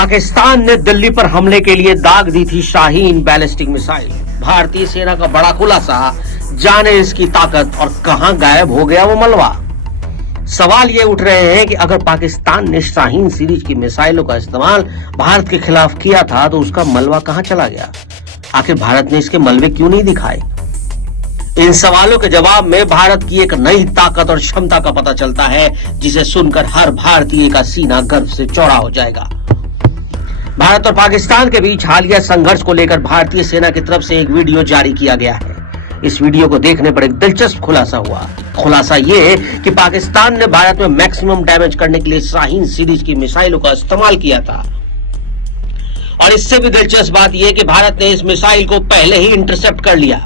पाकिस्तान ने दिल्ली पर हमले के लिए दाग दी थी शाहीन बैलिस्टिक मिसाइल। भारतीय सेना का बड़ा खुलासा, जाने इसकी ताकत और कहां गायब हो गया वो मलबा। सवाल ये उठ रहे हैं कि अगर पाकिस्तान ने शाहीन सीरीज की मिसाइलों का इस्तेमाल भारत के खिलाफ किया था तो उसका मलबा कहां चला गया? आखिर भारत ने इसके मलबे क्यों नहीं दिखाए? इन सवालों के जवाब में भारत की एक नई ताकत और क्षमता का पता चलता है, जिसे सुनकर हर भारतीय का सीना गर्व से चौड़ा हो जाएगा। भारत और पाकिस्तान के बीच हालिया संघर्ष को लेकर भारतीय सेना की तरफ से एक वीडियो जारी किया गया है। इस वीडियो को देखने पर एक दिलचस्प खुलासा हुआ। खुलासा ये कि पाकिस्तान ने भारत में मैक्सिमम डैमेज करने के लिए शाहीन सीरीज की मिसाइलों का इस्तेमाल किया था। और इससे भी दिलचस्प बात यह कि भारत ने इस मिसाइल को पहले ही इंटरसेप्ट कर लिया।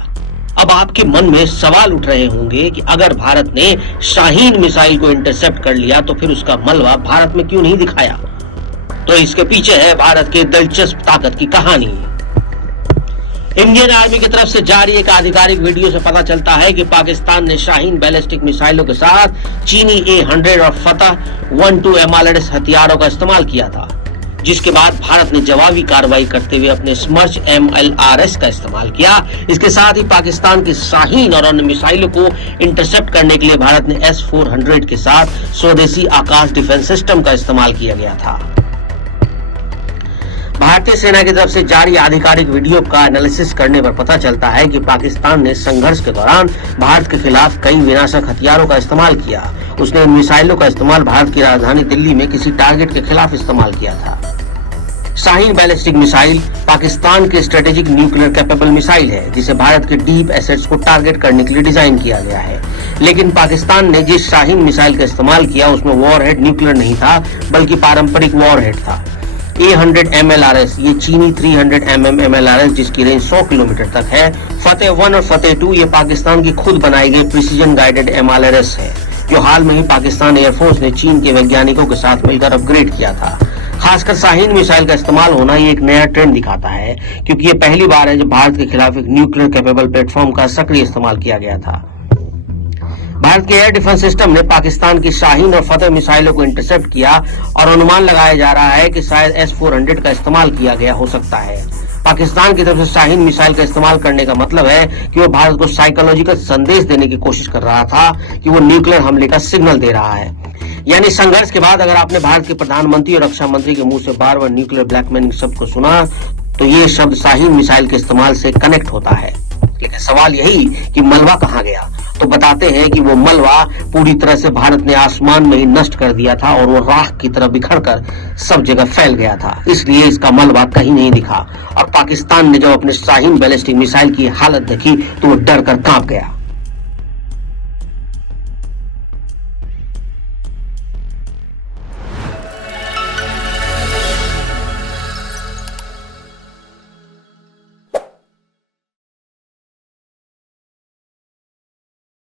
अब आपके मन में सवाल उठ रहे होंगे कि अगर भारत ने शाहीन मिसाइल को इंटरसेप्ट कर लिया तो फिर उसका मलबा भारत में क्यों नहीं दिखाया? तो इसके पीछे है भारत के दिलचस्प ताकत की कहानी। इंडियन आर्मी की तरफ से जारी एक आधिकारिक वीडियो से पता चलता है कि पाकिस्तान ने शाहीन बैलिस्टिक मिसाइलों के साथ चीनी A-100 और फतह 12 MLRS हथियारों का इस्तेमाल किया था, जिसके बाद भारत ने जवाबी कार्रवाई करते हुए अपने स्मर्च MLRS का इस्तेमाल किया। इसके साथ ही पाकिस्तान की शाहीन और अन्य मिसाइलों को इंटरसेप्ट करने के लिए भारत ने S-400 के साथ स्वदेशी आकाश डिफेंस सिस्टम का इस्तेमाल किया गया था। भारतीय सेना की तरफ से जारी आधिकारिक वीडियो का एनालिसिस करने पर पता चलता है कि पाकिस्तान ने संघर्ष के दौरान भारत के खिलाफ कई विनाशक हथियारों का इस्तेमाल किया। उसने इन मिसाइलों का इस्तेमाल भारत की राजधानी दिल्ली में किसी टारगेट के खिलाफ इस्तेमाल किया था। शाहीन बैलिस्टिक मिसाइल पाकिस्तान की स्ट्रेटेजिक न्यूक्लियर कैपेबल मिसाइल है, जिसे भारत के डीप एसेट्स को टारगेट करने के लिए डिजाइन किया गया है। लेकिन पाकिस्तान ने जिस शाहीन मिसाइल का इस्तेमाल किया उसमें वॉरहेड न्यूक्लियर नहीं था, बल्कि पारंपरिक वॉरहेड था। A-100 MLRS ये चीनी 300 mm MLRS जिसकी रेंज 100 किलोमीटर तक है। फतेह 1 और फतेह 2 ये पाकिस्तान की खुद बनाई गई प्रिसीजन गाइडेड MLRS है, जो हाल में ही पाकिस्तान एयरफोर्स ने चीन के वैज्ञानिकों के साथ मिलकर अपग्रेड किया था। खासकर शाहीन मिसाइल का इस्तेमाल होना ये एक नया ट्रेंड दिखाता है, क्योंकि ये पहली बार है जब भारत के खिलाफ एक न्यूक्लियर कैपेबल प्लेटफॉर्म का सक्रिय इस्तेमाल किया गया था। भारत के एयर डिफेंस सिस्टम ने पाकिस्तान की शाहीन और फतेह मिसाइलों को इंटरसेप्ट किया और अनुमान लगाया जा रहा है कि शायद S-400 का इस्तेमाल किया गया हो सकता है। पाकिस्तान की तरफ से शाहीन मिसाइल का इस्तेमाल करने का मतलब है कि वो भारत को साइकोलॉजिकल संदेश देने की कोशिश कर रहा था कि वो न्यूक्लियर हमले का सिग्नल दे रहा है। यानी संघर्ष के बाद अगर आपने भारत के प्रधानमंत्री और रक्षा मंत्री के मुंह से बार बार न्यूक्लियर ब्लैकमेलिंग शब्द को सुना तो ये शब्द शाहीन मिसाइल के इस्तेमाल से कनेक्ट होता है। लेकिन सवाल यही कि मलबा कहां गया? तो बताते हैं कि वो मलबा पूरी तरह से भारत ने आसमान में ही नष्ट कर दिया था और वो राख की तरह बिखरकर सब जगह फैल गया था। इसलिए इसका मलबा कहीं नहीं दिखा और पाकिस्तान ने जब अपने शाहीन बैलिस्टिक मिसाइल की हालत देखी तो वो डर कर कांप गया।